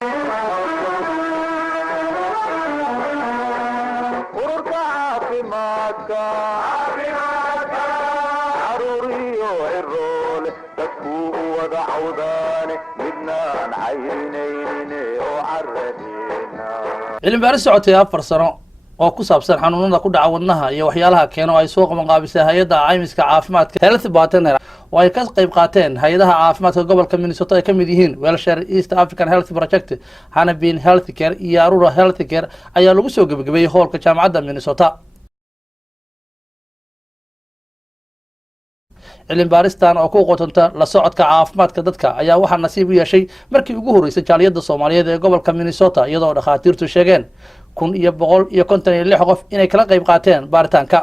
cilmi baaris socotay 4 sano oo ku saabsan xanuunada ku dhaca wadnaha iyo waxyaalaha keena oo ay soo qaban qaabisay hay'adda caymiska caafimaadka Health Partner oo ay ka qayb qaateen hay'adaha caafimaadka gobolka Minnesota ay ka mid yihiin Welshire East African Health Project, Hanabin Healthcare iyo Arura Healthcare ayaa lagu soo gabagabeeyay hoolka jaamacadda Minnesota. cilmi baaristan oo ku qotonta la socodka caafimaadka dadka ayaa waxa nasiib u yeeshay markii ugu horeysay jaaliyadda Soomaaliyeed ee gobolka Minnesota iyadoo dhakhaatiirtu sheegeen 156 qof inay kala qayb qaateen baaritaanka.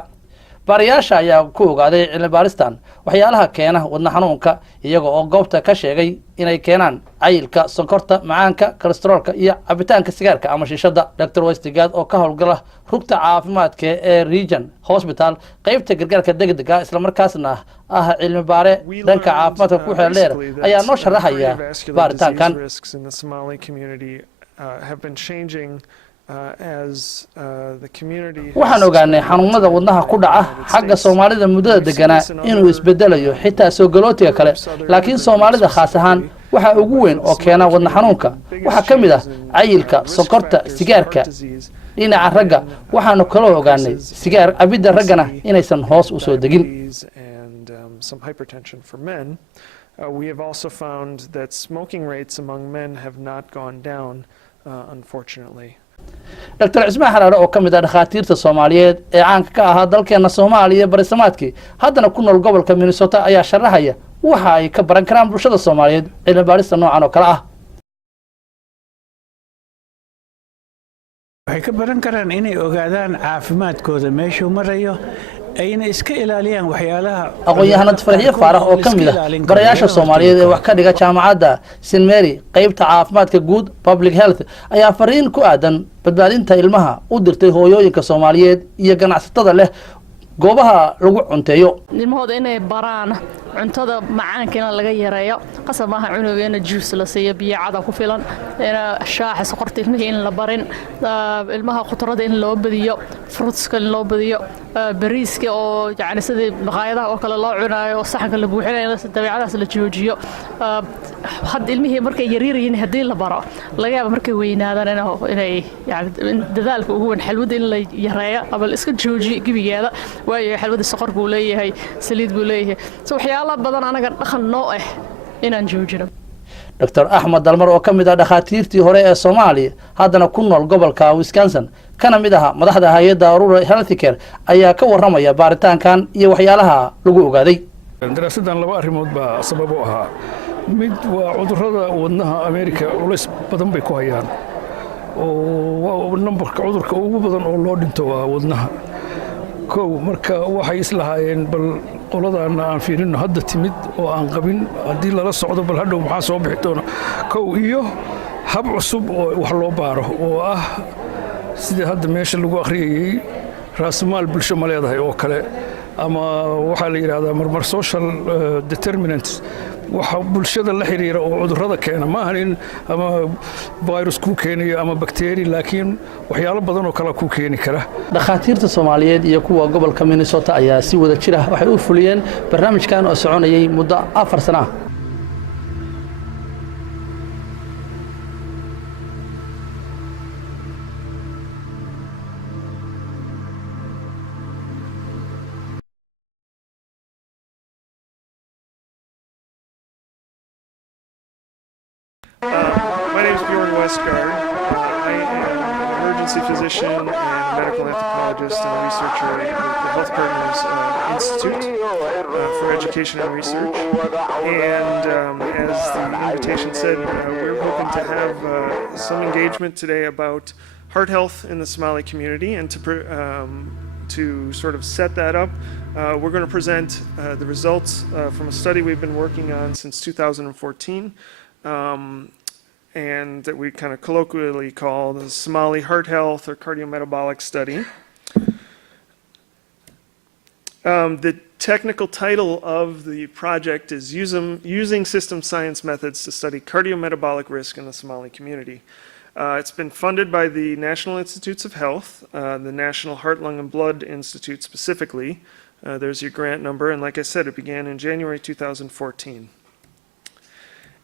baariyaasha ayaa ku ogaaday cilmi baaristan waxyaalaha keena wadna xanuunka iyaga oo goobta ka sheegay inay keenaan cayilka, sonkorta, macaanka, kolestaroolka iyo cabitaanka sigaarka ama shishada. Dr. Westigad oo ka howlgala rugta caafimaadka ee Region Hospital qaybta gargaarka degdega isla markaasna ah cilmi baare dhanka caafimaadka ku xeel dheer ayaa noo sharaxaya baaritaankan. waxaan ogaanay xanuunada wadnaha ku dhaca xagga Soomaalida muddada deganaa inuu isbedelayo xitaa soo galootiga kale, laakiin Soomaalida khaas ahaan waxa ugu weyn oo keena wadna xanuunka waxa ka mid ah cayilka, sonkorta, sigaarka. dhinaca ragga waxaanu kala ogaanay sigaar cabidda raggana inaysan hoos u soo degin. We have also found that smoking rates among men have not gone down, unfortunately. Dr. Cilmi Baaris oo ka mid ah dhakhaatiirta Soomaaliyeed ee caanka ka ahaa dalkeena Soomaaliya barisamaadkii haddana ku nool gobolka Minnesota ayaa sharaxaya waxa ay ka baran karaan bulshada Soomaaliyeed cilmi baarista noocan oo kale ah. waxay ka baran karaan inay ogaadaan caafimaadkooda meeshuu marayo ayna iska ilaaliyaan waxyaalaha. aqoon-yahanad Farxiyo Faarax oo ka mid ah barayaasha Soomaaliyeed ee wax ka dhiga jaamacadda St. Mary qaybta caafimaadka guud Public Health ayaa fariin ku aadan badbaadinta ilmaha u dirtay hooyooyinka Soomaaliyeed iyo ganacsatada leh goobaha lagu cunteeyo. ilmahooda inay baraan cuntada macaanka laga yareeyo, qasab maaha cunugeena juice la siiyo, biyo cad ku filan, shaax sokorta in la barin, ilmaha khudrada in loo badiyo, fruitska in loo badiyo, bariiska oo yani sidii maqaayadaha oo kale loo cunaayo, saxanka la buuxinayo dabeecadaas la joojiyo. had ilmihii markay yaryaryihiin hadii la baro laga yaabo markay weynaadaan inay yani dadaalka ugu weyn xalwada in la yareeyo ama iska joojiyo gibigeeda, waayo xalwada soqor buu leeyahay, saliid buu leeyahay, waxyaalo badan anaga dhaqan noo ah inaan joojino. Dr. Ahmed Dalmar oo ka mid ah dhakhaatiirtii hore ee Soomaaliya haddana ku nool gobolka Wisconsin kana mid ah madaxda hay'adda Arura Healthcare ayaa ka waramaya baaritaankan iyo waxyaalaha lagu ogaaday. daraasadan laba arrimood baa sabab u ahaa. mid waa cudurrada wadnaha Ameerika culays badan bay ku hayaan oo numberka cudurka ugu badan oo loo dhinto waa wadnaha. kow marka waxay islahaayeen bal qoladana aan fiirino hadda timid oo aan qabin hadii lala socdo bal hadhow maxaa soo bixi doona. kow iyo hab cusub oo wax loo baaro oo ah sida hadda meesha lagu akhriyay raasmaal bulsho ma leedahay oo kale ama waxa la yiraahdaa marmar social determinants waxa bulshada la xiriira oo cudurrada keena ma ahan ama virus ku keenayo ama bacteria laakiin waxyaalo badan oo kala ku keeni kara. dhakhaatiirta Soomaaliyeed iyo kuwa gobolka Minnesota ayaa si wada jir ah waxay u fuliyeen barnaamijkan oo soconayay muddo 4 sano ah. My name is Westgard. I am an emergency physician and medical anthropologist and researcher with the Health Partners Institute for Education and Research. And as the invitation said, we're hoping to have some engagement today about heart health in the Somali community. And to sort of set that up, we're going to present the results from a study we've been working on since 2014. And that we kind of colloquially call the Somali Heart Health or Cardiometabolic Study. The technical title of the project is Using System Science Methods to Study Cardiometabolic Risk in the Somali Community. It's been funded by the National Institutes of Health, the National Heart, Lung, and Blood Institute specifically. There's your grant number, and like I said, it began in January 2014.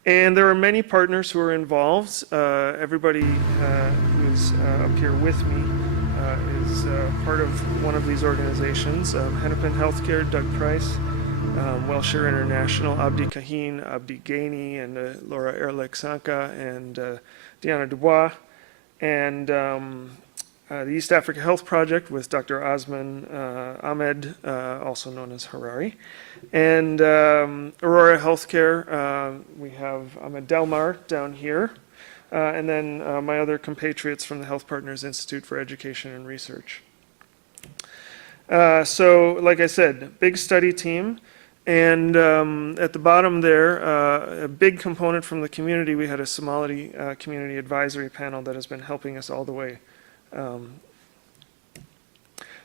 And there are many partners who are involved. Everybody who's up here with me is part of one of these organizations. Hennepin Healthcare, Doug Price, Welshire International, Abdi Kahin, Abdi Gaini, and Laura Erlich-Sanka, and Diana Dubois, and the East Africa Health Project with Dr. Osman Ahmed, also known as Harari, and Aurora Healthcare. We have Ahmed Delmar down here, and then my other compatriots from the Health Partners Institute for Education and Research. So, like I said, big study team. And at the bottom there, a big component from the community, we had a Somali community advisory panel that has been helping us all the way.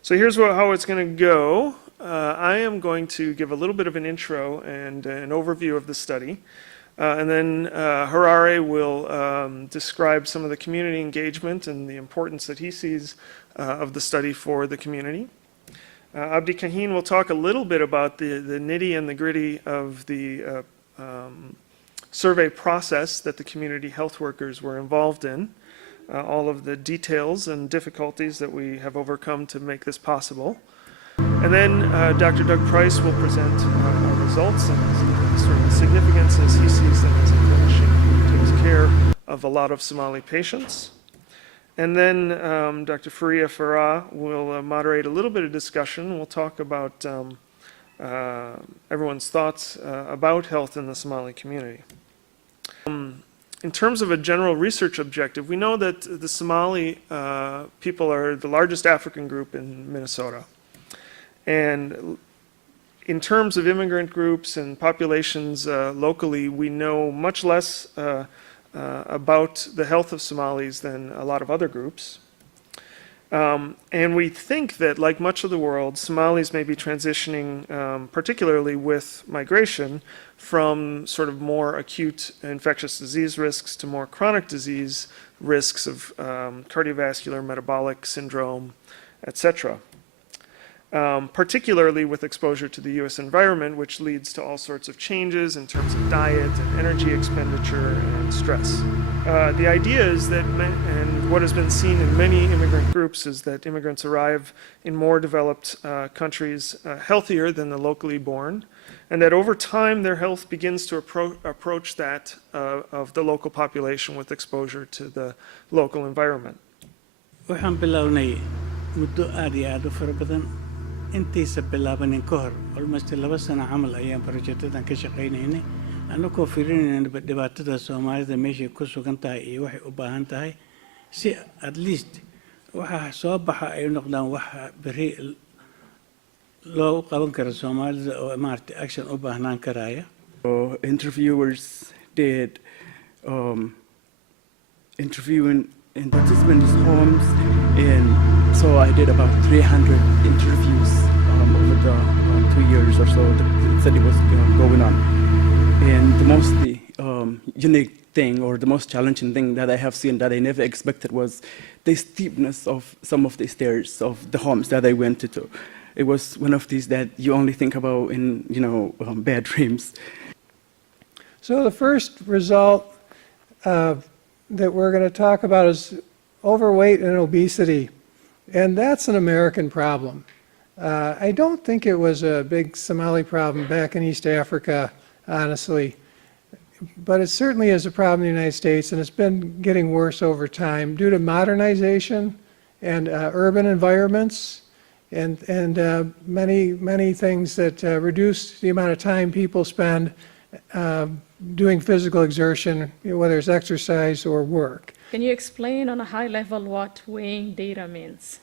So here's how it's going to go. I am going to give a little bit of an intro and an overview of the study. And then Harare will describe some of the community engagement and the importance that he sees of the study for the community. Abdi Kahin will talk a little bit about the nitty and the gritty of the survey process that the community health workers were involved in, all of the details and difficulties that we have overcome to make this possible. And then Dr. Doug Price will present our results and sort of the significance as he sees them as a clinician who takes care of a lot of Somali patients. And then Dr. Faria Farah will moderate a little bit of discussion. We'll talk about everyone's thoughts about health in the Somali community. In terms of a general research objective, we know that the Somali people are the largest African group in Minnesota. And in terms of immigrant groups and populations locally, we know much less about the health of Somalis than a lot of other groups. And we think that, like much of the world, Somalis may be transitioning, particularly with migration, from sort of more acute infectious disease risks to more chronic disease risks of cardiovascular, metabolic syndrome, etc. Particularly with exposure to the U.S. environment, which leads to all sorts of changes in terms of diet and energy expenditure and stress. The idea is that, and what has been seen in many immigrant groups, is that immigrants arrive in more developed countries healthier than the locally born, and that over time their health begins to approach that of the local population with exposure to the local environment. waxaan bilownay muddo aad iyo aad u fara badan intiisa bilaabanin ka hor almost 2 sano camal ayaan projectadan ka shaqaynaynay annagoo fiirinayna dhibaatada Soomaalida meesha ku sugan tahay iyo waxay u baahan tahay si at least waxa soo baxa ay noqdaan wax bari loo qaban karo Soomaalida oo maartay action u baahnaan karaya. Interviewers did interviewing in participants' homes, and so I did about 300 interviews over the 2 years or so the study was going on. And the most unique thing, or the most challenging thing that I have seen that I never expected, was the steepness of some of the stairs of the homes that I went to. It was one of these that you only think about in, bad dreams. So the first result that we're going to talk about is overweight and obesity, and that's an American problem. I don't think it was a big Somali problem back in East Africa, honestly, but it certainly is a problem in the United States, and it's been getting worse over time due to modernization and urban environments and many things that reduce the amount of time people spend doing physical exertion, whether it's exercise or work. Can you explain on a high level what weighing data means?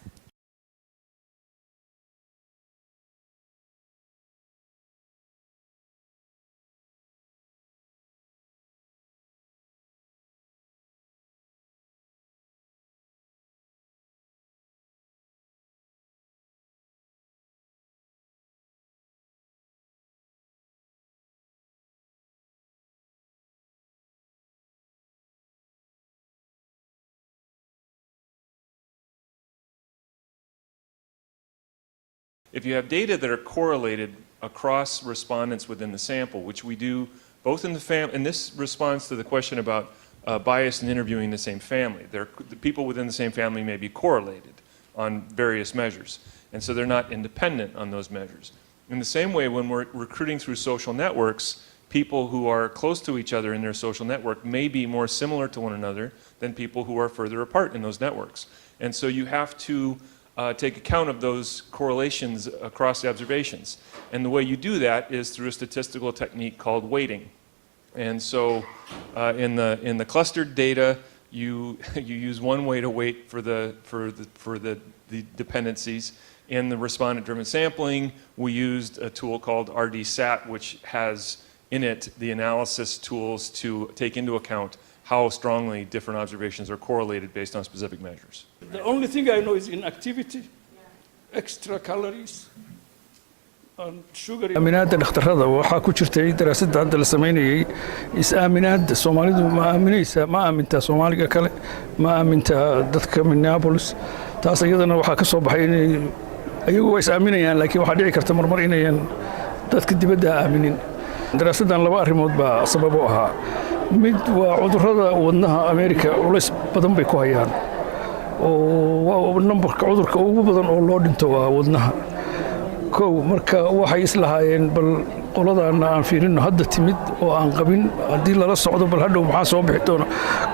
if you have data that are correlated across respondents within the sample, which we do both in the and this responds to the question about bias in interviewing the same family. The people within the same family may be correlated on various measures, and so they're not independent on those measures. In the same way, when we're recruiting through social networks, people who are close to each other in their social network may be more similar to one another than people who are further apart in those networks. And so you have to take account of those correlations across the observations. And the way you do that is through a statistical technique called weighting. And so in the clustered data, you use one way to weight for the dependencies. In the respondent-driven sampling, we used a tool called RDSAT, which has in it the analysis tools to take into account how strongly different observations are correlated based on specific measures. The only thing I know is inactivity, extra calories, and sugar. Aaminaadda dhakhtarrada waxaa ku jirtay daraasadda hadda la sameynayay is-aaminaadda Soomaalidu ma aaminaysa ma aaminta Soomaaliga kale ma aaminta dadka Minneapolis taas iyadana waxaa ka soo baxay inay ayagu way is-aaminayaan laakiin waxaa dhici karta marmar inayan dadka dibadda aaminin daraasaddan laba arrimood baa sabab u ahaa mid waa cudurrada wadnaha Ameerika culays badan bay ku hayaan oo nambarka cudurka ugu badan oo loo dhinto waa wadnaha kow marka waxay islahaayeen bal qoladaana aan fiirino hadda timid oo aan qabin haddii lala socdo bal hadhow maxaa soo bixi doona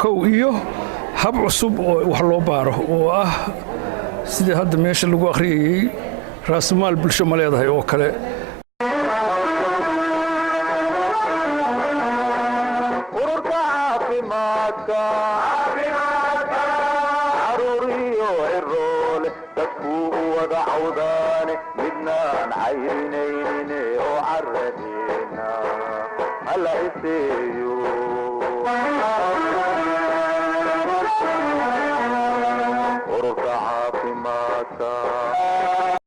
kow iyo hab cusub oo wax loo baaro oo ah sida hadda meesha lagu akhriyay raasmaal bulsho ma leedahay oo kale midnaan caynaynin oo caradina hala iseeyo